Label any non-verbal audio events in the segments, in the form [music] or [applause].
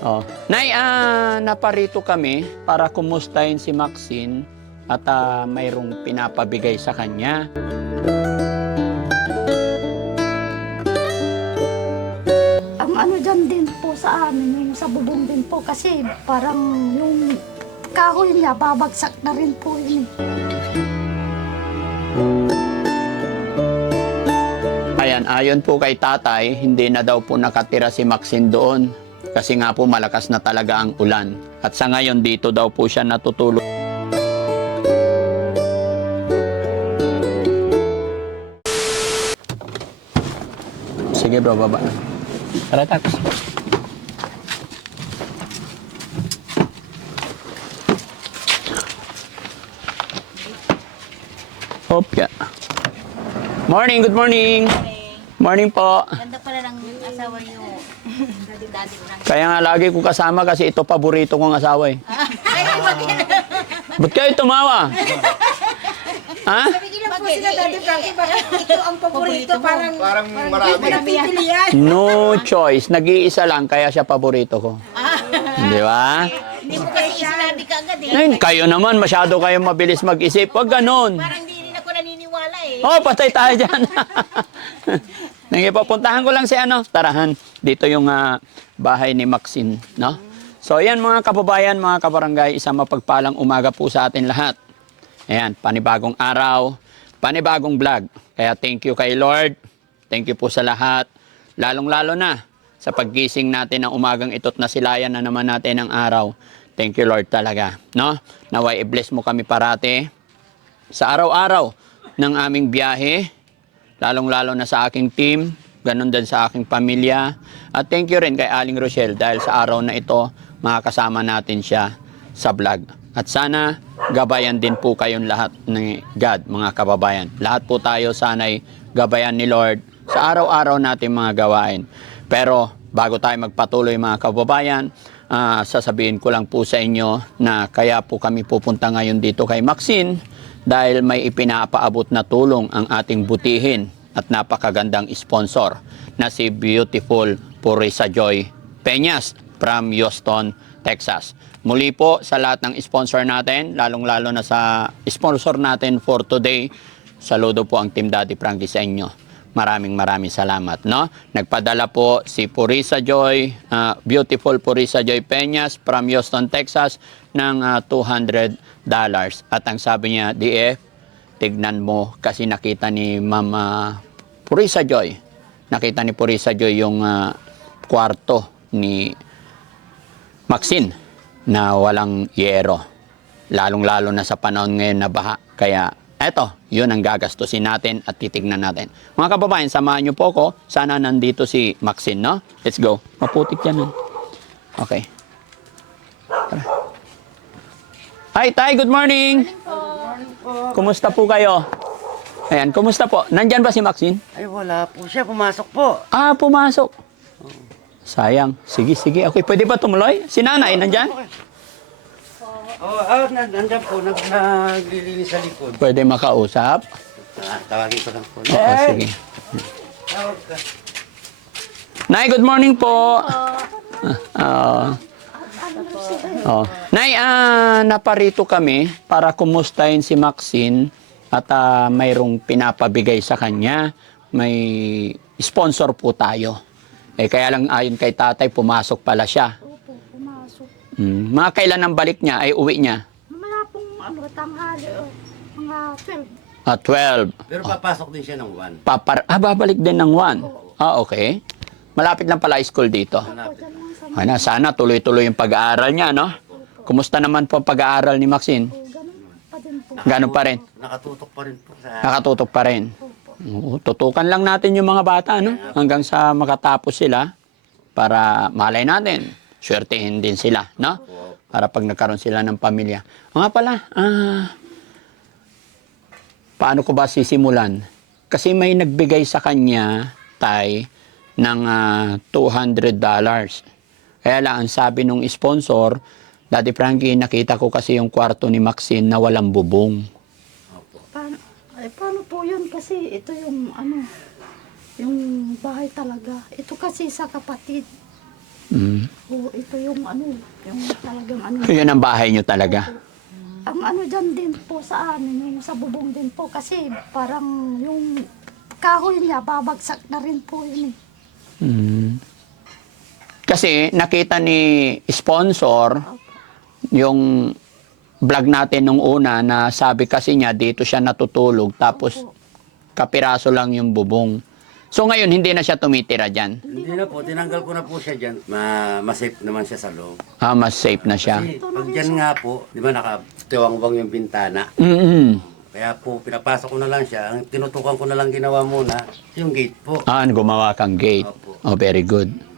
Oh. Nay, ah, naparito kami para kumustahin si Maxine at ah, mayroong pinapabigay sa kanya. Ang ano dyan din po sa amin, yung sa bubong din po kasi parang yung kahoy niya babagsak na rin po yun. eh. Ayan, ayon po kay tatay, hindi na daw po nakatira si Maxine doon. Kasi nga po malakas na talaga ang ulan. At sa ngayon dito daw po siya natutulog. Sige bro, baba. Tara, tax. Hopya. Morning, good morning. Morning po. Ganda pala ng asawa niyo. Kaya nga lagi ko kasama kasi ito paborito kong asawa eh. Bakit? Ba't kayo tumawa? ha? Po sila Daddy Frankie. Bakit ito ang paborito? Parang, Parang marami. napipilian. No choice. Nag-iisa lang kaya siya paborito ko. Di ba? Hindi mo kasi sinabi ka agad eh. Ngayon, kayo naman, masyado kayong mabilis mag-isip. Huwag ganun. Parang hindi rin ako naniniwala eh. Oh, patay tayo dyan. [laughs] Sige po, puntahan ko lang si ano. Tarahan. Dito yung ah, bahay ni Maxine, no? So, ayan mga kababayan, mga kabarangay, isang mapagpalang umaga po sa atin lahat. Ayan, panibagong araw, panibagong vlog. Kaya thank you kay Lord. Thank you po sa lahat. Lalong-lalo na sa paggising natin ng umagang ito't nasilayan na naman natin ang araw. Thank you Lord talaga, no? Naway i-bless mo kami parati sa araw-araw ng aming biyahe, lalong-lalo na sa aking team, ganun din sa aking pamilya. At thank you rin kay Aling Rochelle dahil sa araw na ito, makakasama natin siya sa vlog. At sana gabayan din po kayong lahat ng God, mga kababayan. Lahat po tayo sanay gabayan ni Lord sa araw-araw natin mga gawain. Pero bago tayo magpatuloy mga kababayan, ah, sasabihin ko lang po sa inyo na kaya po kami pupunta ngayon dito kay Maxine dahil may ipinapaabot na tulong ang ating butihin at napakagandang sponsor na si Beautiful Purisa Joy Peñas from Houston, Texas. Muli po sa lahat ng sponsor natin, lalong-lalo na sa sponsor natin for today, saludo po ang Team Daddy Frankie sa inyo. Maraming maraming salamat, no? Nagpadala po si Purisa Joy, ah, Beautiful Purisa Joy Peñas from Houston, Texas ng ah, 200 dollars. At ang sabi niya, DF, tignan mo kasi nakita ni Mama Purisa Joy. Nakita ni Purisa Joy yung ah, kwarto ni Maxine na walang yero. Lalong-lalo na sa panahon ngayon na baha. Kaya eto, yun ang gagastusin natin at titignan natin. Mga kababayan, samahan niyo po ko. Sana nandito si Maxine, no? Let's go. Maputik yan. nun. Okay. Hi, Tay. Good morning. Kumusta po kayo? Ayan, kumusta po? Nandyan ba si Maxine? Ay, wala po siya. Pumasok po. Ah, pumasok. Sayang. Sige, sige. Okay, pwede ba tumuloy? Si nanay, nandyan? Oh, ah, nan- nandiyan po. Nag, naglilinis sa likod. Pwede makausap? Ah, tawagin ko lang po. Oo, sige. Tawag ka. Nay, good morning po. Ah, oh. Nay, ah, naparito kami para kumustahin si Maxine at ah, mayroong pinapabigay sa kanya. May sponsor po tayo. Eh, kaya lang ayon kay tatay, pumasok pala siya. Opo, pumasok. Hmm. Mga kailan ang balik niya, ay uwi niya? Mala pong ano, tanghali, oh, mga 12. Ah, 12. Pero papasok din siya ng one. Papar ah, babalik din ng 1. Ah, okay. Malapit lang pala school dito. Opo, dyan Ano, sana tuloy-tuloy yung pag-aaral niya, no? Kumusta naman po ang pag-aaral ni Maxine? ganun pa rin? Nakatutok pa rin po sa... Nakatutok pa rin. Oo, tutukan lang natin yung mga bata, no? Hanggang sa makatapos sila para malay natin. Swertehin din sila, no? Para pag nagkaroon sila ng pamilya. O nga pala, ah, paano ko ba sisimulan? Kasi may nagbigay sa kanya, tay, ng ah, $200. Kaya lang, ang sabi nung sponsor, Daddy Frankie, nakita ko kasi yung kwarto ni Maxine na walang bubong. Paano, ay, paano po yun? Kasi ito yung ano, yung bahay talaga. Ito kasi sa kapatid. Mm. Oo, ito yung ano, yung talagang ano. Yun ang bahay nyo talaga. Ang ano dyan din po sa amin, yung sa bubong din po. Kasi parang yung kahoy niya, babagsak na rin po yun eh. Mm. Kasi nakita ni sponsor yung vlog natin nung una na sabi kasi niya dito siya natutulog tapos kapiraso lang yung bubong. So ngayon hindi na siya tumitira dyan. Hindi na po, tinanggal ko na po siya dyan. Ma masafe naman siya sa loob. Ah, mas safe na siya. Kasi pag dyan nga po, di ba nakatiwangwang yung bintana. mm Kaya po, pinapasok ko na lang siya. Ang tinutukan ko na lang ginawa muna, yung gate po. Ah, gumawa kang gate. Opo. Oh, very good.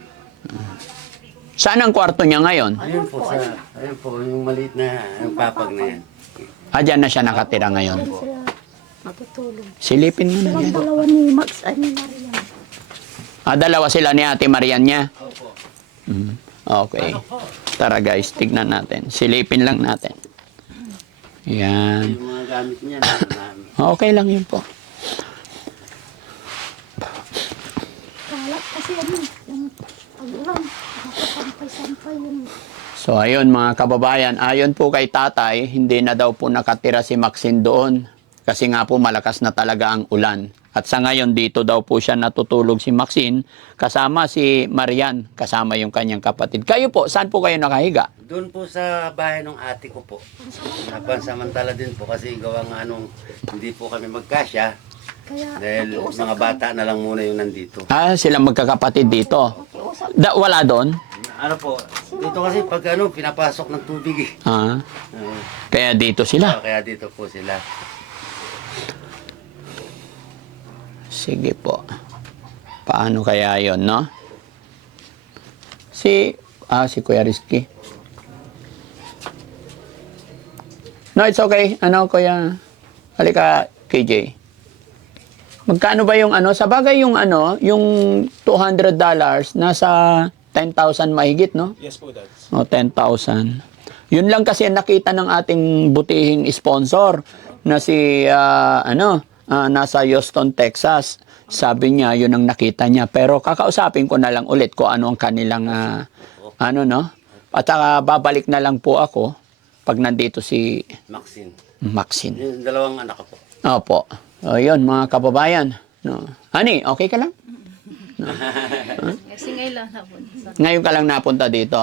Saan ang kwarto niya ngayon? Ayun po, sa, ayun po, yung maliit na, yung papag na yan. Ah, dyan na siya nakatira ngayon. Sila matutulog. Silipin mo na Silang yan. dalawa ni Max ay ni Maria. Ah, dalawa sila ni Ate Marian niya? Mm, Okay. Tara guys, tignan natin. Silipin lang natin. Yan. Yung mga gamit niya, na, namin. Okay lang yun po. Kalat kasi ano, yung So ayun mga kababayan, ayon po kay tatay, hindi na daw po nakatira si Maxine doon. Kasi nga po malakas na talaga ang ulan. At sa ngayon dito daw po siya natutulog si Maxine kasama si Marian, kasama yung kanyang kapatid. Kayo po, saan po kayo nakahiga? Doon po sa bahay ng ate ko po. Napansamantala din po kasi gawa nga nung hindi po kami magkasya. Kaya Dahil mga bata na lang muna yung nandito. Ah, sila magkakapatid dito. Da, wala doon? Ano po, dito kasi pag ano, pinapasok ng tubig eh. Ah, Oo. kaya dito sila. kaya dito po sila. Sige po. Paano kaya yon no? Si, ah, si Kuya Rizky. No, it's okay. Ano, Kuya? Halika, KJ. Magkano ba yung ano? Sa bagay yung ano, yung $200 nasa 10,000 mahigit, no? Yes po, Dads. O, 10,000. Yun lang kasi nakita ng ating butihing sponsor na si, ah, ano, ah, nasa Houston, Texas. Sabi niya, yun ang nakita niya. Pero kakausapin ko na lang ulit kung ano ang kanilang, ah, ano, no? At saka babalik na lang po ako pag nandito si Maxine. Maxine. Yung dalawang anak ko po. Opo. O, yun, mga kababayan. No. Honey, okay ka lang? [laughs] Kasi ngayon lang na po. Ngayon ka lang napunta dito.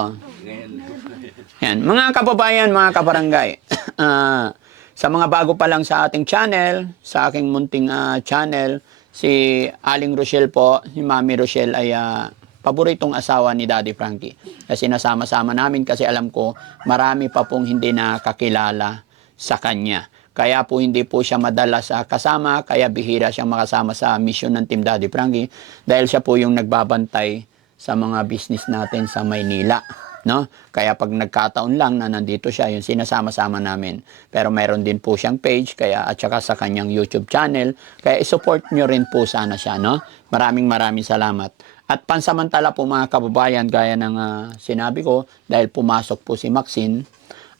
Yan. Mga kababayan, mga kabarangay, [laughs] ah, sa mga bago pa lang sa ating channel, sa aking munting ah, channel, si Aling Rochelle po, si Mami Rochelle ay ah, paboritong asawa ni Daddy Frankie. Kasi nasama-sama namin kasi alam ko marami pa pong hindi nakakilala sa kanya. Kaya po hindi po siya madalas ah, kasama, kaya bihira siyang makasama sa mission ng Team Daddy Frankie dahil siya po yung nagbabantay sa mga business natin sa Maynila. No? Kaya pag nagkataon lang na nandito siya, yung sinasama-sama namin. Pero meron din po siyang page, kaya at saka sa kanyang YouTube channel. Kaya isupport nyo rin po sana siya. No? Maraming maraming salamat. At pansamantala po mga kababayan, gaya ng ah, sinabi ko, dahil pumasok po si Maxine,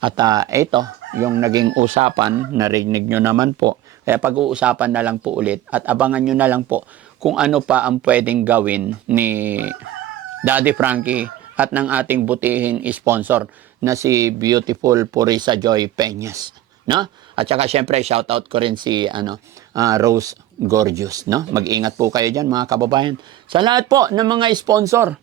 at ah, ito, yung naging usapan, narinig nyo naman po. Kaya pag-uusapan na lang po ulit at abangan nyo na lang po kung ano pa ang pwedeng gawin ni Daddy Frankie at ng ating butihing sponsor na si Beautiful Purisa Joy Peñas. No? At saka syempre shoutout ko rin si ano ah, Rose Gorgeous, no? Mag-ingat po kayo diyan mga kababayan. Sa lahat po ng mga sponsor,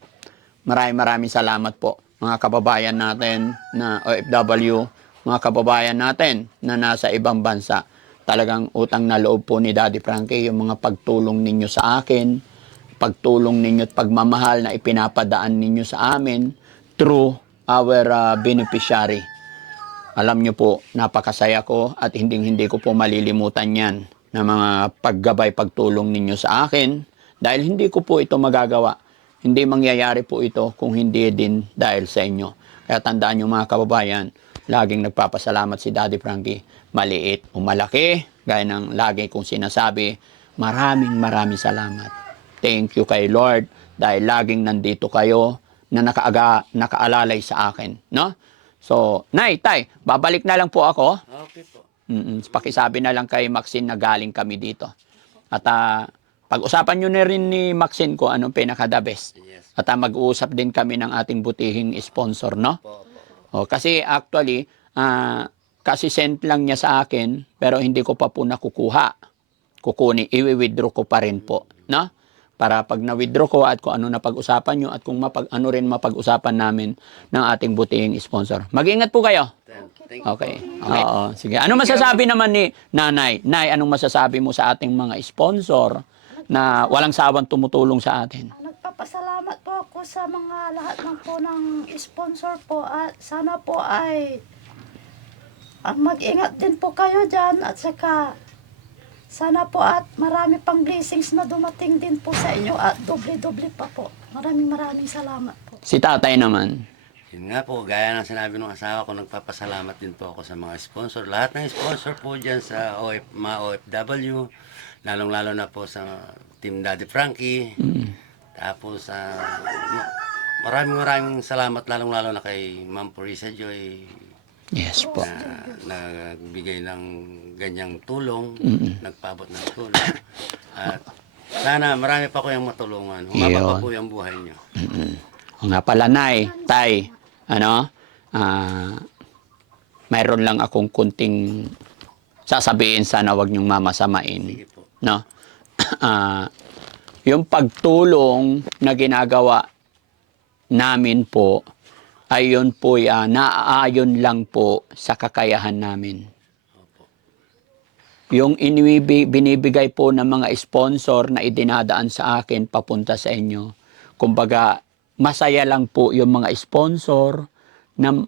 Maraming maraming salamat po mga kababayan natin na OFW, mga kababayan natin na nasa ibang bansa. Talagang utang na loob po ni Daddy Frankie yung mga pagtulong ninyo sa akin, pagtulong ninyo at pagmamahal na ipinapadaan ninyo sa amin through our uh, beneficiary. Alam nyo po, napakasaya ko at hindi hindi ko po malilimutan yan na mga paggabay, pagtulong ninyo sa akin dahil hindi ko po ito magagawa. Hindi mangyayari po ito kung hindi din dahil sa inyo. Kaya tandaan nyo mga kababayan, laging nagpapasalamat si Daddy Frankie. Maliit o malaki, gaya ng lagi kong sinasabi, maraming maraming salamat. Thank you kay Lord dahil laging nandito kayo na nakaaga, nakaalalay sa akin. No? So, Nay, Tay, babalik na lang po ako. Okay po. Mm pakisabi na lang kay Maxine na galing kami dito. At ah, pag-usapan nyo na rin ni Maxine ko anong pinaka-the best. Yes. At ah, mag-uusap din kami ng ating butihing sponsor, no? Po, po. O, kasi actually, ah, kasi sent lang niya sa akin, pero hindi ko pa po nakukuha. Kukunin, i-withdraw ko pa rin po, no? Para pag na-withdraw ko at kung ano na pag-usapan nyo at kung mapag, ano rin mapag-usapan namin ng ating butihing sponsor. Mag-ingat po kayo. Okay. po. Oo, sige. Ano masasabi naman ni Nanay? Nay, anong masasabi mo sa ating mga sponsor na walang sawang tumutulong sa atin? Nagpapasalamat po ako sa mga lahat ng po ng sponsor po at sana po ay ang mag-ingat din po kayo dyan at saka sana po at marami pang blessings na dumating din po sa inyo at doble-doble pa po. Maraming maraming salamat po. Si tatay naman. Yun nga po, gaya ng sinabi ng asawa ko, nagpapasalamat din po ako sa mga sponsor. Lahat ng sponsor po dyan sa OF, mga OFW, lalong-lalo na po sa Team Daddy Frankie. Tapos, ah, ma- maraming maraming salamat, lalong-lalo na kay Ma'am Purisa Joy, Yes po. na nagbigay ng ganyang tulong, Mm. nagpabot ng tulong. At sana marami pa ko yung matulungan. Humaba pa Yun. po yung buhay niyo. O nga pala, Nay, Tay, ano, ah, mayroon lang akong kunting sasabihin sana wag niyong mamasamain. No? [coughs] Ah, yung pagtulong na ginagawa namin po, ay yun po ah, naaayon lang po sa kakayahan namin. Yung inibi, binibigay po ng mga sponsor na idinadaan sa akin papunta sa inyo. Kumbaga, masaya lang po yung mga sponsor na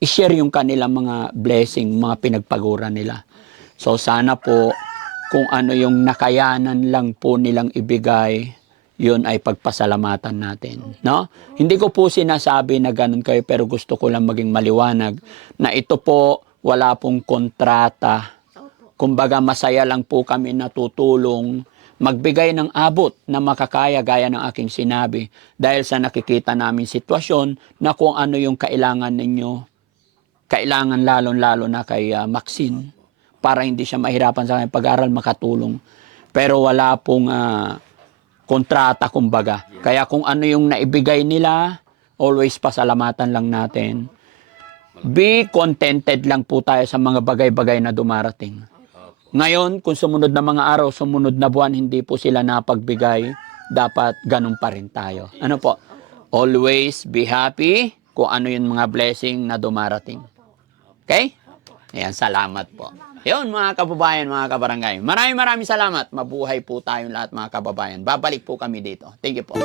i-share yung kanilang mga blessing, mga pinagpagura nila. So sana po kung ano yung nakayanan lang po nilang ibigay, yun ay pagpasalamatan natin, no? Hindi ko po sinasabi na ganun kayo pero gusto ko lang maging maliwanag na ito po wala pong kontrata. Kumbaga masaya lang po kami natutulong magbigay ng abot na makakaya gaya ng aking sinabi dahil sa nakikita namin sitwasyon na kung ano yung kailangan ninyo kailangan lalong-lalo na kay ah, Maxine para hindi siya mahirapan sa kanyang pag-aral, makatulong. Pero wala pong ah, kontrata, kumbaga. Kaya kung ano yung naibigay nila, always pasalamatan lang natin. Be contented lang po tayo sa mga bagay-bagay na dumarating. Ngayon, kung sumunod na mga araw, sumunod na buwan, hindi po sila napagbigay, dapat ganun pa rin tayo. Ano po? Always be happy kung ano yung mga blessing na dumarating. Okay? Ayan, salamat po. Yun mga kababayan, mga kabarangay. Maraming maraming salamat. Mabuhay po tayong lahat mga kababayan. Babalik po kami dito. Thank you po.